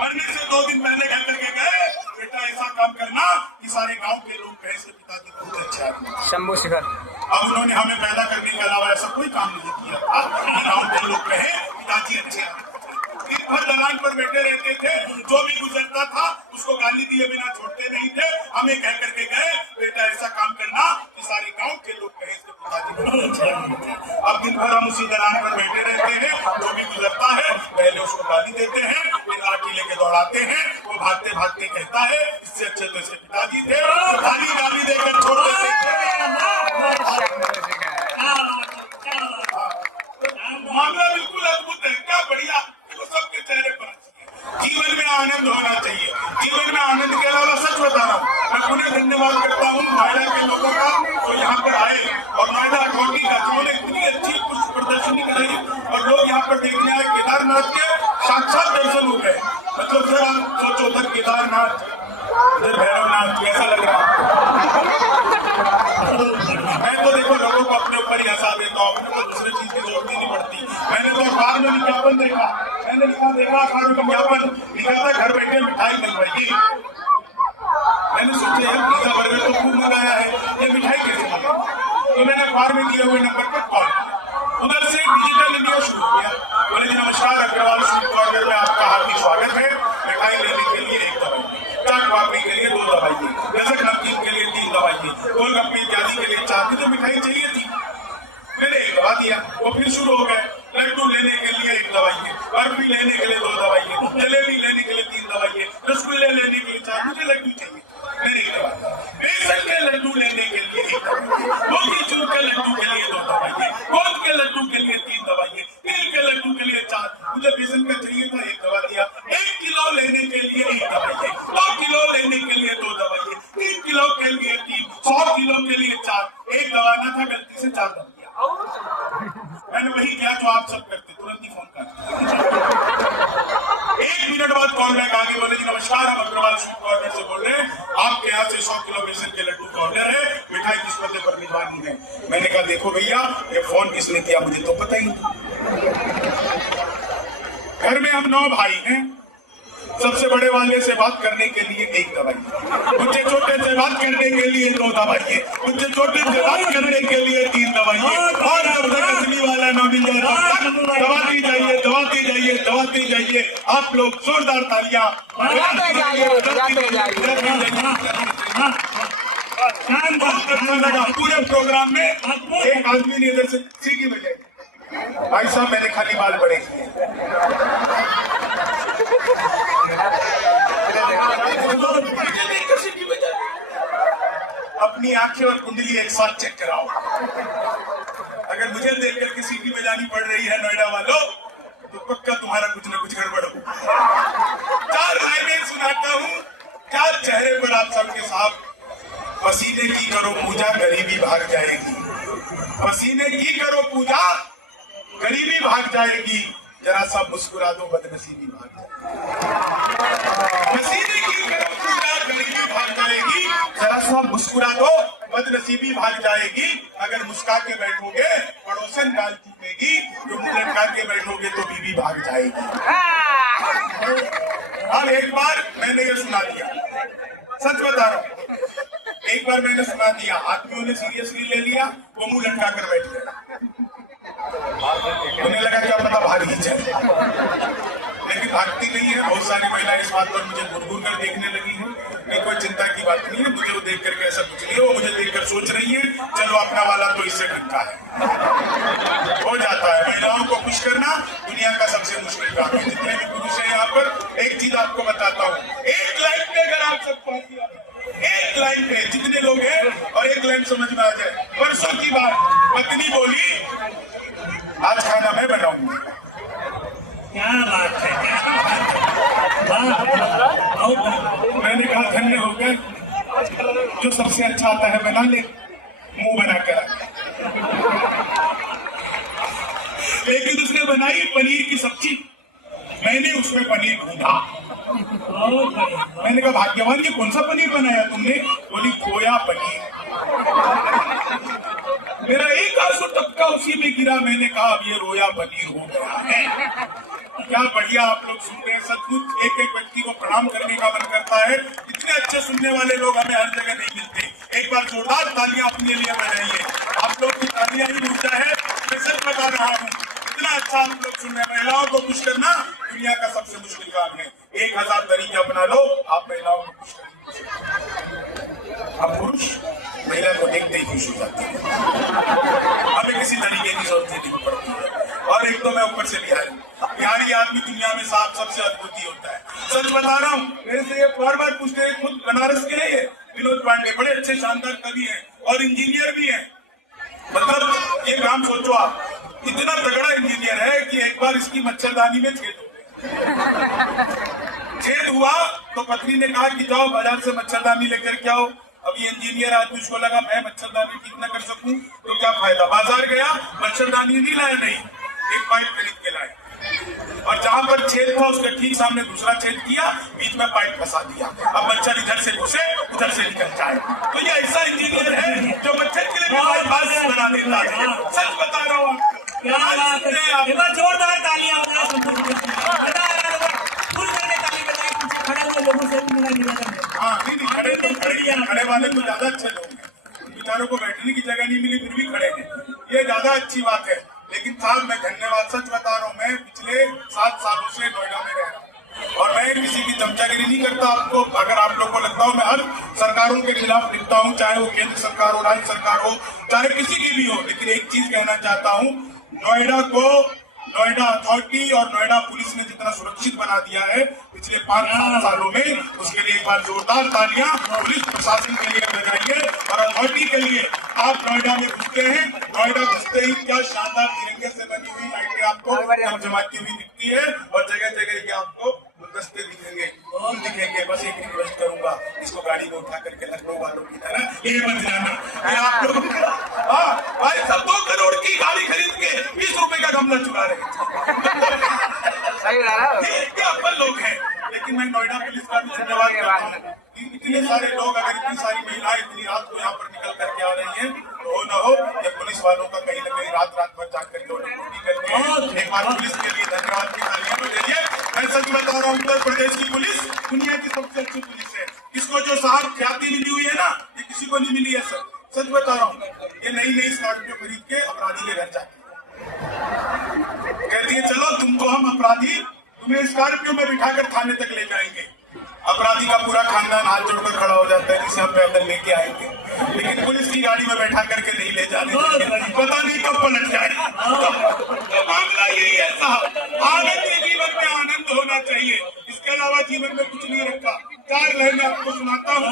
मरने से 2 दिन पहले कह करके गए, बेटा ऐसा काम करना कि सारे गांव के लोग कहे इसके पिताजी बहुत अच्छे आदमी। शंभू शिखर। अब उन्होंने हमें पैदा करने के अलावा ऐसा कोई काम नहीं किया था कि गांव के लोग कहे पिताजी अच्छे आदमी। दिन भर दलान पर बैठे रहते थे, जो भी गुजरता था उसको गाली दिए बिना छोड़ते नहीं थे। हमें कह करके गए, बेटा ऐसा काम करना कि सारे गांव के लोग कहे इसके पिताजी बहुत अच्छे आदमी। अब दिन भर हम उसी दलान पर बैठे रहते हैं, जो भी गुजरता है पहले उसको गाली देते हैं, फिर लाठी लेके दौड़ाते हैं, वो भागते भागते कहता है इससे अच्छे तो इसके पिताजी थे, गाली देकर छोड़ देते थे। मामला बिल्कुल अद्भुत है, क्या बढ़िया। देखो सबके चेहरे पर जीवन में आनंद होना चाहिए। जीवन में आनंद के अलावा सच बता रहा हूँ, मैं पुनः धन्यवाद करता हूँ नोएडा के लोगों का जो यहाँ पर आए और नोएडा अथॉरिटी का जिन्होंने इतनी अच्छी पुष्प प्रदर्शनी कराई और लोग यहाँ पर देखने आए। केदारनाथ के साक्षात दर्शन हो गए। मतलब सर आप सोचो, उधर केदारनाथ उधर भैरवनाथ, कैसा लग रहा है? मैं तो देखो लोगों को अपने ऊपर ही हंसा देता हूँ, अपने को दूसरे चीज की जरूरत नहीं पड़ती। मैंने तो अखबार में विज्ञापन देखा, मैंने देखा अखबार में विज्ञापन लिखा था घर बैठे मिठाई मिलवाएगी। मैंने सोचा यार पिज्जा बर्गर तो खूब मंगाया है, ये मिठाई कैसे मंगा? तो मैंने अखबार में दिए हुए नंबर पर कॉल किया। उधर से डिजिटल इंडिया शुरू किया। बोले जी नमस्कार, अग्रवाल स्वीट कॉर्नर में आपका हार्दिक स्वागत है। मिठाई लेने के लिए 1 दवाई, चाट पापड़ी के लिए 2 दवाई, गजक नमकीन के लिए 3 दवाई, गोलगप्पे इत्यादि के लिए 4। मुझे मिठाई चाहिए थी, मैंने 1 दवा दिया। वो फिर शुरू हो गए, लड्डू लेने के लिए 1 दवाई, बर्फी लेने के लिए 2 दवाई, जलेबी लेने के लिए 3 दवाई, रसगुल्ले लेने के लिए 4। मुझे लड्डू चाहिए, मैंने 1 दवा दिया। बेसन के लड्डू लेने के लिए 1 दवाई, मोतीचूर के लड्डू के लिए 2 दवाई, गोंद के लड्डू के लिए 3 दवाई, तिल के लड्डू के लिए 4। मुझे बेसन का चाहिए था, 1 दवा दिया। 1 किलो लेने के लिए 1 दवाई, 2 किलो लेने के लिए 2 दवाई, 3 किलो के लिए 3, 100 किलो के लिए 4। 1 दवा ना था, गलती से 4 दवा दिया। मैंने वही किया जो आप सब करते, तुरंत ही फोन कर। 1 मिनट बाद कॉल बैक आगे, बोले जी नमस्कार, हम अग्रवाल स्वीट कॉर्नर से बोल रहे हैं, आपके यहाँ से 100 किलो बेसन के लड्डू का ऑर्डर है, मिठाई किस पते पर भिजवानी है? मैंने कहा देखो भैया, ये फोन किसने किया मुझे तो पता ही नहीं। घर में हम 9 भाई हैं, सबसे बड़े वाले से बात करने के लिए 1 दवाई, मुझे छोटे से बात करने के लिए 2 दवाई, मुझे छोटे से बात करने के लिए 3 दवाई, और जब तक असली वाला न मिल जाए तब तक दबाती जाइए, दबाती जाइए, दबाती जाइए। आप लोग जोरदार तालियां बहुत अच्छा लगा। पूरे प्रोग्राम में एक आदमी ने इधर से सीटी बजाई, भाई साहब मैंने खाली बाल बड़े किए। अपनी आंखें और कुंडली एक साथ चेक कराओ। अगर मुझे देख करके सीटी बजानी पड़ रही है नोएडा वालों, तो पक्का तुम्हारा कुछ न कुछ गड़बड़ हो। 4 लाइनें सुनाता हूँ, 4 चेहरे पर आप सबके साथ। पसीने की करो पूजा, गरीबी भाग जाएगी। पसीने की करो पूजा, गरीबी भाग जाएगी। जरा सा मुस्कुरा दो, बदनसीबी भाग जाएगी। पसीने की करो पूजा, गरीबी भाग जाएगी। जरा सा मुस्कुरा दो, बदनसीबी भाग जाएगी। अगर मुस्कुरा के बैठोगे पड़ोसन गाल चूमेगी, जो मुंह लटका के बैठोगे तो बीवी भाग जाएगी। अब एक बार मैंने ये सुना दिया, सच बता रहा हूँ, एक बार मैंने सुना दिया, आदमियों ने सीरियसली ले लिया, वो मुंह लटका कर बैठ गया। उन्हें लगा क्या पता भाग ही जाए, लेकिन भागती नहीं है। बहुत सारी महिलाएं इस बात पर मुझे घूर घूर कर देखने लगी हैं। नहीं, कोई चिंता की बात नहीं है, मुझे वो देख करके ऐसा कुछ नहीं है। वो मुझे देखकर सोच रही है चलो अपना वाला तो इससे ढंका है। हो जाता है, महिलाओं को खुश करना दुनिया का सबसे मुश्किल काम है। जितने भी पुरुष है यहाँ पर, एक चीज आपको बताता हूँ, एक लाइन पे अगर आप सबको एक लाइन पे जितने लोग हैं और एक लाइन समझ में आ जाए। परसों की बात, पत्नी बोली आज खाना मैं बनाऊंगी। क्या बात है, मैंने कहा धन्य हो गए, जो सबसे अच्छा आता है बना ले, मुंह बना कर। लेकिन उसने बनाई पनीर की सब्जी, मैंने उसमें पनीर ढूंढा। मैंने कहा भाग्यवान ये कौन सा पनीर बनाया तुमने? बोली खोया पनीर। मेरा एक आंसू टपका उसी में गिरा। मैंने कहा अब ये रोया पनीर हो गया है। क्या बढ़िया आप लोग सुन रहे हैं। सचमुच एक एक व्यक्ति को प्रणाम करने का मन करता है। इतने अच्छे सुनने वाले लोग हमें हर जगह नहीं मिलते। एक बार जोरदार तालियां अपने लिए बजाइए। आप लोग की तालियां ही ऊर्जा है। मैं सच बता रहा हूँ, इतना अच्छा आप लोग सुन रहे हैं। महिलाओं को खुश करना दुनिया का सबसे मुश्किल काम है। 1000 तरीके अपना लो, आप महिलाओं को खुश करेंगे। अब पुरुष महिला को देखते ही खुश हो जाते हैं। हमें किसी तरीके की जरूरत नहीं पड़ती है। और एक तो मैं ऊपर से बिहारी आदमी दुनिया में साफ सबसे अद्भुत ही होता है। सच बता रहा हूँ, मेरे से ये बार बार पूछते हैं, खुद बनारस के हैं ये विनोद पांडे, बड़े अच्छे शानदार कवि हैं और इंजीनियर भी हैं। मतलब ये काम सोचो आप, इतना तगड़ा इंजीनियर है कि एक बार इसकी मच्छरदानी में छेद हो गया। छेद हुआ तो पत्नी ने कहा कि जाओ बाजार से मच्छरदानी लेकर के आओ। अब ये इंजीनियर आदमी उसको लगा मैं मच्छरदानी ठीक न कर सकूं तो क्या फायदा। बाजार गया, मच्छरदानी नहीं लाया, नहीं एक पाइप खरीद के लाए और जहां पर छेद था उसके ठीक सामने दूसरा छेद किया, बीच में पाइप फंसा दिया। अब मच्छर इधर से घुसे उधर से निकल जाए। तो ये ऐसा इंजीनियर है जो मच्छर के लिए बाजार बना देता है। सच बता रहा हूँ आपको। जोरदार तालियां फुल करके ताली बजाई। पीछे खड़े हुए लोगों से भी मेरा निवेदन है। हाँ नहीं खड़े वाले तो ज्यादा अच्छे लोग हैं। बेचारों को बैठने की जगह नहीं मिली फिर भी खड़े हैं, ये ज्यादा अच्छी बात है। लेकिन साहब मैं धन्यवाद सच बता रहा हूँ, मैं पिछले 7 सालों से नोएडा में रह रहा हूँ और मैं किसी की चमचागिरी नहीं करता। आपको अगर आप लोग को लगता हो मैं हर सरकारों के खिलाफ लिखता हूँ, चाहे वो केंद्र सरकार हो, राज्य सरकार हो, चाहे किसी की भी हो, लेकिन एक चीज कहना चाहता हूँ, नोएडा अथॉरिटी और नोएडा पुलिस ने जितना सुरक्षित बना दिया है पिछले 5-7 सालों में, उसके लिए एक बार जोरदार तालियां पुलिस प्रशासन के लिए बजाइए और अथॉरिटी के लिए। आप नोएडा में घुसते हैं, नोएडा घुसते ही क्या शानदार तिरंगे से बनी हुई लाइटें आपको जमाती हुई दिखती है और जगह जगह ये आपको गुलदस्ते दिखेंगे, फूल दिखेंगे। बस एक रिक्वेस्ट करूंगा, इसको गाड़ी में उठा करके लखनऊ वालों की तरह ये मत जाना। ये आप लोग भाई सब 2 करोड़ की गाड़ी खरीद के 20 रुपए का गमला चुरा रहे हैं। अपन लोग हैं। लेकिन मैं नोएडा पुलिस का भी धन्यवाद करता हूँ। इतने सारे लोग, अगर इतनी सारी महिलाएं इतनी रात को यहाँ पर निकल करके आ रही हैं, तो हो न हो ये पुलिस वालों का कहीं न कहीं रात भर जाकर के ड्यूटी करते हैं। एक बार पुलिस के लिए धन्यवाद की तालियां बजाइए। मैं सच बता रहा हूँ, उत्तर प्रदेश की पुलिस दुनिया की सबसे अच्छी पुलिस है। इसको जो साहब ख्याति मिली हुई है ना, ये किसी को नहीं मिली है सर। सच बता रहा हूँ, ये नई स्कॉर्पियो खरीद के अपराधी के घर जाती है, कहती है चलो तुमको हम अपराधी तुम्हें स्कॉर्पियो में बिठाकर थाने तक ले जाएंगे। अपराधी का पूरा खानदान हाथ जोड़कर खड़ा हो जाता है, जिसे हम पैदल लेके आएंगे, लेकिन पुलिस की गाड़ी में बैठा करके नहीं ले जाने देंगे। पता नहीं कब पलट जाए। तो मामला यही है साहब, आनंद के जीवन में आनंद होना चाहिए, इसके अलावा जीवन में कुछ नहीं रखा। 4 लाइन आपको सुनाता हूँ।